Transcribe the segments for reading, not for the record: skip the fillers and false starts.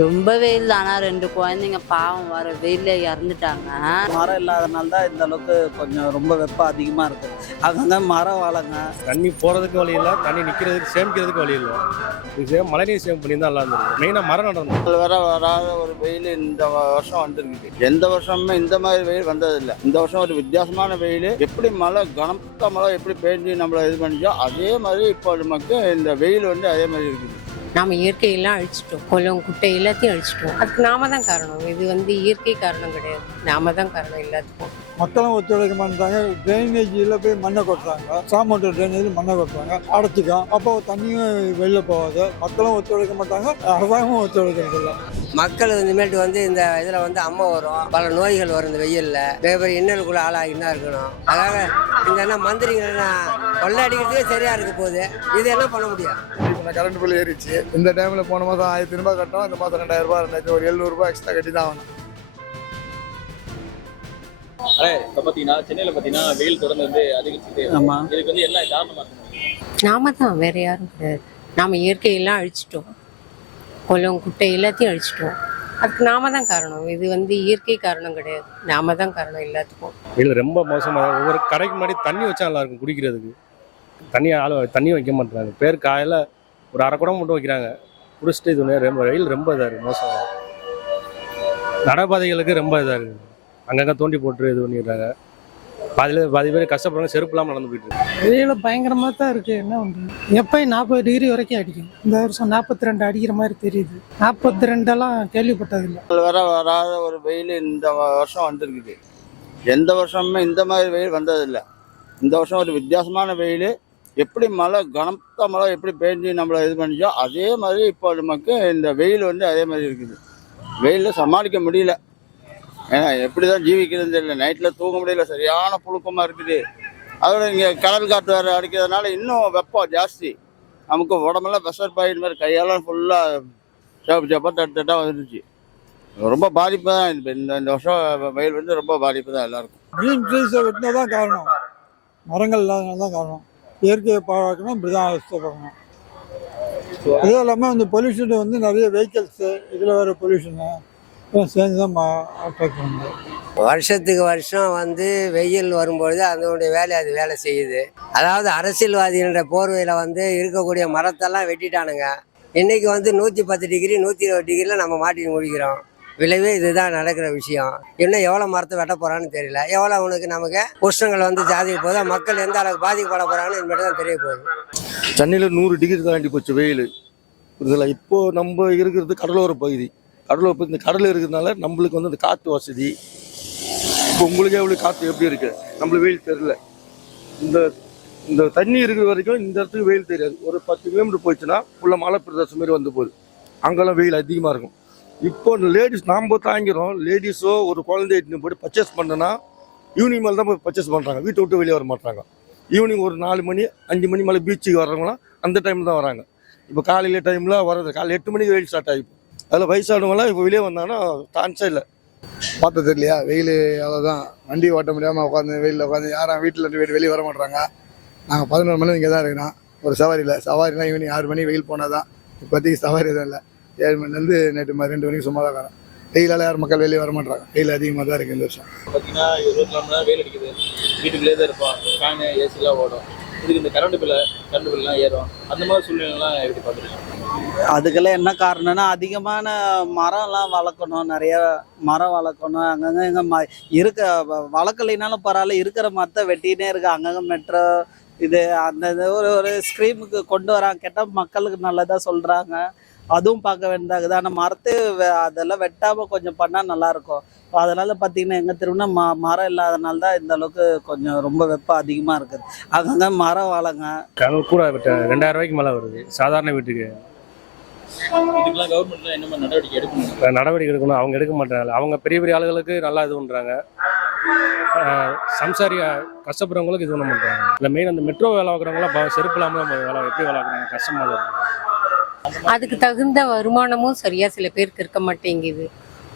ரொம்ப வெயில் தானா, 2 குழந்தைங்க பாவம் வர வெயில்ல இறந்துட்டாங்க. மரம் இல்லாதனால தான் இந்த அளவுக்கு கொஞ்சம் ரொம்ப வெப்பம் அதிகமா இருக்கு. அங்கங்க மரம் வளங்க. தண்ணி போகிறதுக்கு வழி இல்லை, தண்ணி நிற்கிறதுக்கு சேமிக்கிறதுக்கு வழி இல்லை. இது மழைநீர் சேமிப்பு பண்ணி தான் நல்லா இருந்தது. மெயினாக மரம் நடணும். வராத ஒரு வெயில் இந்த வருஷம் வந்திருக்கு. எந்த வருஷமுமே இந்த மாதிரி வெயில் வந்ததில்லை. இந்த வருஷம் ஒரு வித்தியாசமான வெயில். எப்படி மழை கனத்த மழை எப்படி பெஞ்சு நம்மளை இது பண்ணிச்சோ அதே மாதிரி இப்போ நமக்கு இந்த வெயில் வந்து அதே மாதிரி இருக்குது. நாம் இயற்கையெல்லாம் அழிச்சிட்டோம், குளம் குட்டை எல்லாத்தையும் அழிச்சிட்டோம். அதுக்கு நாம தான் காரணம். இது இயற்கை காரணம் கிடையாது, நாம தான் காரணம் எல்லாத்துக்கும். மக்களும் ஒத்துழைக்க மாட்டாங்க. ட்ரைனேஜில் போய் மண்ணை கொட்டுறாங்க, சாமோட்டர் ட்ரைனேஜில் மண்ணை கொட்டுறாங்க, அடைச்சிக்கும். அப்போ தண்ணியும் வெளில போகாது. மக்களும் ஒத்துழைக்க மாட்டாங்க, அரசாங்கமும் ஒத்துழைக்கிறது இல்லை. மக்கள் இனிமேட்டு இந்த இதில் அம்மா வரும், பல நோய்கள் வரும். இந்த வெயிலில் மிகப்பெரிய இன்னலுக்குள்ள ஆளாகிட்டு தான் இருக்கணும். அதாவது இந்த மந்திரிகள் கொள்ளையடிக்கிறதுக்கே சரியா இருக்க போகுது. இது என்ன பண்ண முடியாது. கரண்ட் பில் ஏறிச்சு. இந்த டைம்ல போன மாதம் 1000 ரூபாய் கட்டணும், இந்த மாதம் 2000 ரூபாய் இருந்தாச்சு. ஒரு 700 ரூபாய் எக்ஸ்ட்ரா கட்டி தான் ஆகணும். இப்போ பார்த்தீங்கன்னா சென்னையில் பார்த்தீங்கன்னா வெயில் தொடர்ந்து அதிகரிச்சுட்டே இருக்கு. இதுக்கு என்ன காரணமா இருக்கு? நாம தான், வேற யாரும் கிடையாது. நாம இயற்கையெல்லாம் அழிச்சிட்டோம், குளம் குட்டை எல்லாத்தையும் அழிச்சிட்டோம். அதுக்கு நாம தான் காரணம். இது இயற்கை காரணம் கிடையாது, நாம தான் காரணம் எல்லாத்துக்கும். வெயில் ரொம்ப மோசமாக. ஒவ்வொரு கடைக்கு முன்னாடி தண்ணி வச்சா நல்லா இருக்கும் குடிக்கிறதுக்கு. தண்ணி வைக்க மாட்டாங்க. பேர் காலையில் ஒரு அரை குடம் மட்டும் வைக்கிறாங்க, குடிச்சிட்டு இது ரொம்ப வெயில் ரொம்ப இதாக இருக்குது, மோசமாக. நடைபாதைகளுக்கு ரொம்ப இதாக இருக்குது. அங்கங்கே தோண்டி போட்டு இது பண்ணிடுறாங்க. பாதி பேர் கஷ்டப்படுறாங்க, செருப்பு இல்லாமல் நடந்து போயிட்டு இருக்கு. வெயில் பயங்கரமாக தான் இருக்குது. என்ன பண்ணுறது, எப்பயும் 40 டிகிரி வரைக்கும் அடிக்கும். இந்த வருஷம் 42 அடிக்கிற மாதிரி தெரியுது. 42 கேள்விப்பட்டதில்லை. வராத ஒரு வெயில் இந்த வருஷம் வந்திருக்குது. எந்த வருஷமுமே இந்த மாதிரி வெயில் வந்ததில்லை. இந்த வருஷம் ஒரு வித்தியாசமான வெயில். எப்படி மழை கனத்த மழை எப்படி பெஞ்சு நம்மளை இது பண்ணிச்சோ அதே மாதிரி இப்போ நமக்கு இந்த வெயில் வந்து அதே மாதிரி இருக்குது. வெயிலில் சமாளிக்க முடியல. ஏன்னா எப்படி தான் ஜீவிக்கிறதுன்னு தெரியல. நைட்டில் தூங்க முடியல, சரியான புழுக்கமாக இருக்குது. அதோட இங்கே கடல் காற்று வேறு அடிக்கிறதுனால இன்னும் வெப்பம் ஜாஸ்தி. நமக்கு உடம்பெல்லாம் ப்ரெஷர் பாயிண்ட் மாதிரி கையெல்லாம் ஃபுல்லாக சேப்பு சேப்பாக தட்டாக வந்துருச்சு. ரொம்ப பாதிப்பு தான். இந்த வருஷம் வெயில் வந்து ரொம்ப பாதிப்பு தான் எல்லாருக்கும். க்ரீன் ட்ரீஸை வெட்டினா தான் காரணம், மரங்கள் இல்லாதனால தான் காரணம். இயற்கையை பாழாக்கணும், இப்படி தான் அவஸ்தப்படணும். இதுவும் இல்லாமல் பொல்யூஷன் நிறைய வெஹிக்கிள்ஸு, இதில் வேறு பொல்யூஷனு சேர்ந்து தான் அட்ராக்ட் பண்ணுது. வருஷத்துக்கு வருஷம் வெயில் வரும்பொழுது அதனுடைய அது வேலை செய்யுது. அதாவது அரசியல்வாதிகளோட போர்வையில் இருக்கக்கூடிய மரத்தெல்லாம் வெட்டிட்டானுங்க. இன்னைக்கு 110 டிகிரி 120 டிகிரியில் நம்ம மாட்டி முடிக்கிறோம். விளைவே இதுதான் நடக்கிற விஷயம். இன்னும் எவ்வளோ மரத்தை வெட்ட போகிறான்னு தெரியல. எவ்வளோ நமக்கு உஷ்ணங்கள் ஜாதிக்க போதா, மக்கள் எந்த அளவுக்கு பாதிக்கப்பட போகிறாங்கன்னு இது மட்டும் தான் தெரிய போகுது. சென்னையில் 100 டிகிரி தாண்டி போச்சு வெயில். இதில் இப்போது நம்ம இருக்கிறது கடலோர பகுதி. இந்த கடல் இருக்கிறதுனால நம்மளுக்கு இந்த காற்று வசதி. இப்போ உங்களுக்கு எவ்வளோ காற்று எப்படி இருக்கு, நம்மளுக்கு வெயில் தெரியல. இந்த தண்ணி இருக்கிற வரைக்கும் இந்த இடத்துக்கு வெயில் தெரியாது. ஒரு 10 கிலோமீட்டர் போயிடுச்சுன்னா ஃபுல்லாக மலை பிரதேசம் மாதிரி போகுது. அங்கெல்லாம் வெயில் அதிகமாக இருக்கும். இப்போ லேடிஸ் நாம் தாங்கிறோம். லேடிஸோ ஒரு குழந்தை போய்ட்டு பர்ச்சேஸ் பண்ணனா ஈவினிங் மேலே தான் போய் பர்ச்சேஸ் பண்ணுறாங்க. வீட்டை விட்டு வெளியே வர மாட்டாங்க. ஈவினிங் ஒரு 4 மணி 5 மணி மேலே பீச்சுக்கு வர்றவங்களாம் அந்த டைமில் தான் வராங்க. இப்போ காலையில் டைமில் வர்றது காலையில் 8 மணிக்கு வெயில் ஸ்டார்ட் ஆகிப்போம். அதில் வயசானவங்களாம் இப்போ வெளியே வந்தாங்கன்னா சான்ஸே இல்லை. பார்த்தது இல்லையா, வெயில் அவ்வளோதான். வண்டி ஓட்ட முடியாமல் உட்காந்து வெயிலில் உட்காந்து யாரும் வீட்டில் வெளியே வர மாட்டாங்க. நாங்கள் 11 மணி இங்கே தான் இருக்கிறோம். ஒரு சவாரிலாம் ஈவினிங் 6 மணி வெயில் போனால் தான். இப்போதைக்கு சவாரி எதுவும் இல்லை. 7 மணிலேருந்து நைட்டு 2 மணிக்கு சும்மா தான் இருக்கிறோம். வெயிலால் யார் மக்கள் வெளியே வர மாட்டாங்க. வெயில் அதிகமாக தான் இருக்குது இந்த வருஷம். பார்த்தீங்கன்னா 24 மணி நேரம் வெயில் அடிக்குது. வீட்டுக்குள்ளே தான் இருப்போம். ஃபேனு ஏசிலாம் ஓடும். இதுக்கு இந்த கரண்ட் பில்லாம் ஏறும். அந்த மாதிரி சூழ்நிலைலாம் எப்படி பார்த்துருக்கோம்? அதுக்கெல்லாம் என்ன காரணம்னா அதிகமான மரம்லாம் வளர்க்கணும், நிறைய மரம் வளர்க்கணும். அங்கங்கே வளர்க்கலைனாலும் பரவாயில்ல, இருக்கிற மரத்தை வெட்டினே இருக்கு. அங்கங்கே மெட்ரோ இது அந்த ஒரு ஸ்கீமுக்கு கொண்டு வராங்க. கேட்டால் மக்களுக்கு நல்லதாக சொல்கிறாங்க, அதுவும் பார்க்க வேண்டியதாகுது. ஆனால் மரத்தை அதெல்லாம் வெட்டாமல் கொஞ்சம் பண்ணால் நல்லாயிருக்கும். அதனால் பார்த்திங்கன்னா எங்கள் திருவினா மரம் இல்லாதனால தான் இந்த அளவுக்கு கொஞ்சம் ரொம்ப வெப்பம் அதிகமாக இருக்குது. அங்கங்கே மரம் வளங்க. கூட 2000 ரூபாய்க்கு மேலே வருது சாதாரண வீட்டுக்கு. இதுக்கெல்லாம் கவர்மெண்ட்ல என்ன மாதிரி நடவடிக்கை எடுக்கணும். அவங்க எடுக்க மாட்டாங்க. அவங்க பெரிய பெரிய ஆளுகளுக்கு நல்லா இது பண்ணுறாங்க. சம்சாரி கஷ்டப்படுறவங்களுக்கு இது பண்ண மாட்டாங்க. இல்லை மெயின் அந்த மெட்ரோ வேலை பார்க்குறவங்களாம் செருப்பு இல்லாமல் எப்படி வேலை பார்க்குறாங்க, கஷ்டமாக இருக்குது. அதுக்கு தகுந்த வருமானமும் சரியா சில பேருக்கு இருக்க மாட்டேங்குது.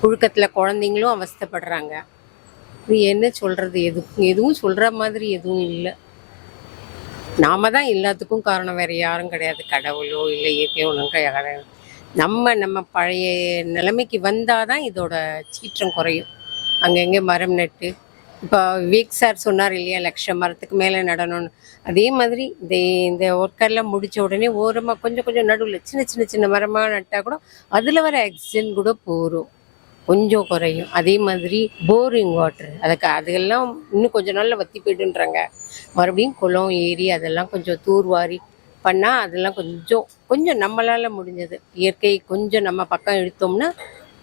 புழுக்கத்தில் குழந்தைங்களும் அவஸ்தைப்படுறாங்க. இது என்ன சொல்றது, எதுவும் சொல்ற மாதிரி எதுவும் இல்லை. நாம தான் எல்லாத்துக்கும் காரணம், வேற யாரும் கிடையாது. கடவுளோ இல்லை இயற்கையோ ஒன்றும் கிடையாது. நம்ம பழைய நிலைமைக்கு வந்தால் தான் இதோட சீற்றம் குறையும். அங்கங்கே மரம் நட்டு, இப்போ விவேக் சார் சொன்னார் இல்லையா, 1,00,000 மரத்துக்கு மேலே நடணும்னு. அதே மாதிரி இந்த ஒர்க்கெல்லாம் முடித்த உடனே ஓரமாக கொஞ்சம் கொஞ்சம் நடுவில் சின்ன சின்ன சின்ன மரமாக நட்டால் கூட அதில் வர ஆக்சிஜன் கூட போகும், கொஞ்சம் குறையும். அதே மாதிரி போரிங் வாட்டர் அதெல்லாம் இன்னும் கொஞ்சம் நாளில் வற்றி போய்ட்டுன்றாங்க. மறுபடியும் குளம் ஏரி அதெல்லாம் கொஞ்சம் தூர்வாரி பண்ணால் அதெல்லாம் கொஞ்சம் கொஞ்சம் நம்மளால் முடிஞ்சது இயற்கை கொஞ்சம் நம்ம பக்கம் எடுத்தோம்னா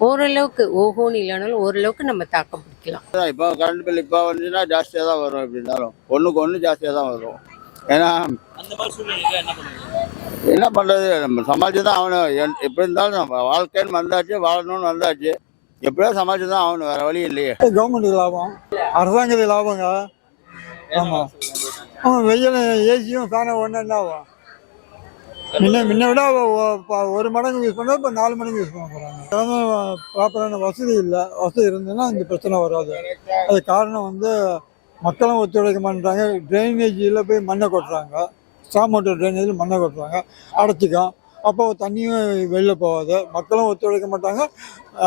ஓரளவுக்கு ஓஹோன்னு இல்லைனாலும் ஓரளவுக்கு நம்ம தாக்கம் பிடிக்கலாம். இப்போ கரண்ட் பில் இப்போ வந்துச்சுன்னா ஜாஸ்தியாக தான் வரும். எப்படி இருந்தாலும் ஒன்றுக்கு ஒன்று ஜாஸ்தியாக தான் வரும். ஏன்னா அந்த மாதிரி சூழ்நிலைக்கு என்ன பண்ணுவீங்க? என்ன பண்ணுறது, நம்ம சமாளிச்சு தான் ஆகணும். எப்படி இருந்தாலும் நம்ம வாழ்க்கைன்னு வந்தாச்சு, வாழணும்னு வந்தாச்சு, எப்படியோ சமாளிச்சு தான் ஆகணும், வேறு வழி இல்லையே. கவர்மெண்ட்டுக்கு லாபம், அரசாங்கத்துக்கு லாபங்க. ஆமாம் ஆமாம், வெயில் ஏசியும் ஃபேனை ஒன்று என்ன ஆகும். முன்ன விட 1 மடங்கு யூஸ் பண்ணால் இப்போ 4 மடங்கு யூஸ் பண்ண போகிறாங்க. ப்ராப்பரான வசதி இல்லை. வசதி இருந்ததுன்னா இந்த பிரச்சனை வராது. அது காரணம் வந்து மக்களும் ஒத்துழைக்க மாட்டாங்க. ட்ரைனேஜில் போய் மண்ணை கொட்டுறாங்க, ஸ்டாமோட்டர் ட்ரைனேஜில் மண்ணை கொட்டுறாங்க, அடைச்சிக்கும். அப்போ தண்ணியும் வெளில போகாது. மக்களும் ஒத்துழைக்க மாட்டாங்க,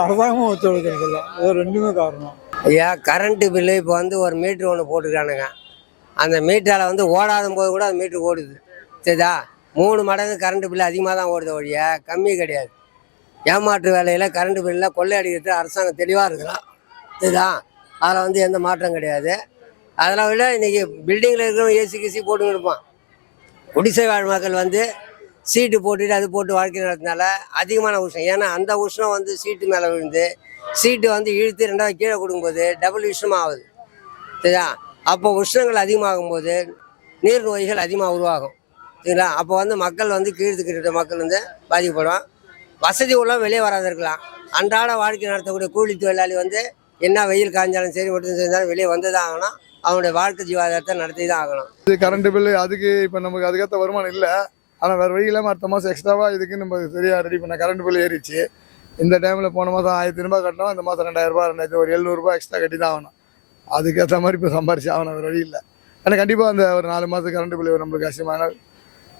அரசாங்கமும் ஒத்துழைக்கிறது இல்லை. இது ரெண்டுமே காரணம். ஐயா, கரண்ட்டு பில்லு இப்போ வந்து ஒரு மீட்ரு ஒன்று போட்டுருக்கானுங்க. அந்த மீட்டரால் வந்து ஓடாத போது கூட அந்த மீட்ரு ஓடுது. சரிதா, 3 மடங்கு கரண்ட் பில்லு அதிகமாக தான் ஓடுத ஒழிய கம்மி கிடையாது. ஏமாற்று வேலையில் கரண்ட் பில்லில் கொள்ளை அடிக்கிறது அரசாங்கம் தெளிவாக இருக்கலாம். இதுதான், அதில் வந்து எந்த மாற்றம் கிடையாது. அதெல்லாம் விட இன்றைக்கி பில்டிங்கில் இருக்கிறவங்க ஏசி போட்டுன்னு இருப்பான். குடிசை வாழ் மக்கள் வந்து சீட்டு போட்டுட்டு அது போட்டு வாழ்க்கை நடத்தினால அதிகமான உஷ்ணம். ஏன்னா அந்த உஷ்ணம் வந்து சீட்டு மேலே விழுந்து சீட்டு வந்து இழுத்து 2வது கீழே கொடுக்கும்போது டபுள் உஷ்ணமாக ஆகுது. சரிதா, அப்போ உஷ்ணங்கள் அதிகமாகும் போது நீர் நோய்கள் அதிகமாக உருவாகும். சரிங்களா, அப்போ வந்து மக்கள் வந்து கீழ்த்துக்கிட்ட மக்கள் வந்து பாதிக்கப்படும். வசதி உள்ள வெளியே வராது இருக்கலாம். அன்றாட வாழ்க்கை நடத்தக்கூடிய கூலி தொழிலாளி வந்து என்ன வெயில் காய்ஞ்சாலும் சரி ஒட்டு செஞ்சாலும் வெளியே வந்து தான் ஆகணும். அவனுடைய வாழ்க்கை ஜீவாதாரத்தை நடத்தி தான் ஆகணும். இது கரண்ட் பில்லு அதுக்கு இப்போ நமக்கு அதுக்கேற்ற வருமானம் இல்லை. ஆனால் வேறு வழி இல்லாமல் அடுத்த மாதம் எக்ஸ்ட்ராவாக இதுக்கு நம்ம சரியாக ரெடி பண்ண கரண்ட் பில்லு ஏறிச்சு. இந்த டைமில் போன மாதம் 1000 ரூபாய் கட்டணும், இந்த மாதம் 2000 ரூபாய், 2000 ஒரு 700 ரூபாய் எக்ஸ்ட்ரா கட்டி தான் ஆகணும். அதுக்கேற்ற மாதிரி இப்போ சம்பாரிச்சு ஆகணும், வேறு வழி இல்லை. ஆனால் கண்டிப்பாக அந்த ஒரு 4 மாதத்துக்கு கரண்ட் பில்லு நம்மளுக்கு கஷ்டமான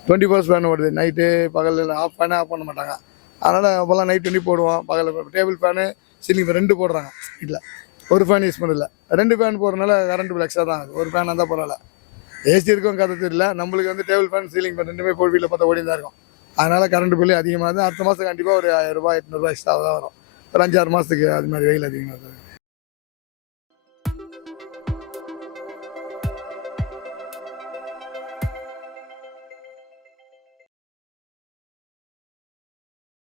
24 ஃபேன் ஓடுது. நைட்டு பகலில் ஆஃப் ஃபேனே ஆஃப் பண்ண மாட்டாங்க. அதனால் அப்போல்லாம் நைட் 20 போடுவோம், பகலில் டேபிள் ஃபேனு சீலிங் ஃபேன் 2 போடுறாங்க. வீட்டில் ஒரு ஃபேன் யூஸ் பண்ணல, 2 ஃபேன் போடுறதுனால கரண்ட் பில் எக்ஸ்ட்ரா தான் ஆகுது. ஒரு ஃபேன் இருந்தால் பரவாயில்ல. ஏசி இருக்கும் கதை தெரியல, நம்மளுக்கு வந்து டேபிள் ஃபேன் சீலிங் ஃபேன் 2மே போய் வீட்டில் பார்த்தா ஓடி தான் இருக்கும். அதனால் கரண்ட் பில்லு அதிகமாக அடுத்த மாதம் கண்டிப்பாக ஒரு 1000 ரூபாய் 800 ரூபாய் எக்ஸ்ட்ரா தான் வரும். ஒரு 5-6 மாதத்துக்கு அது மாதிரி வெயில் அதிகமாக இருக்குது.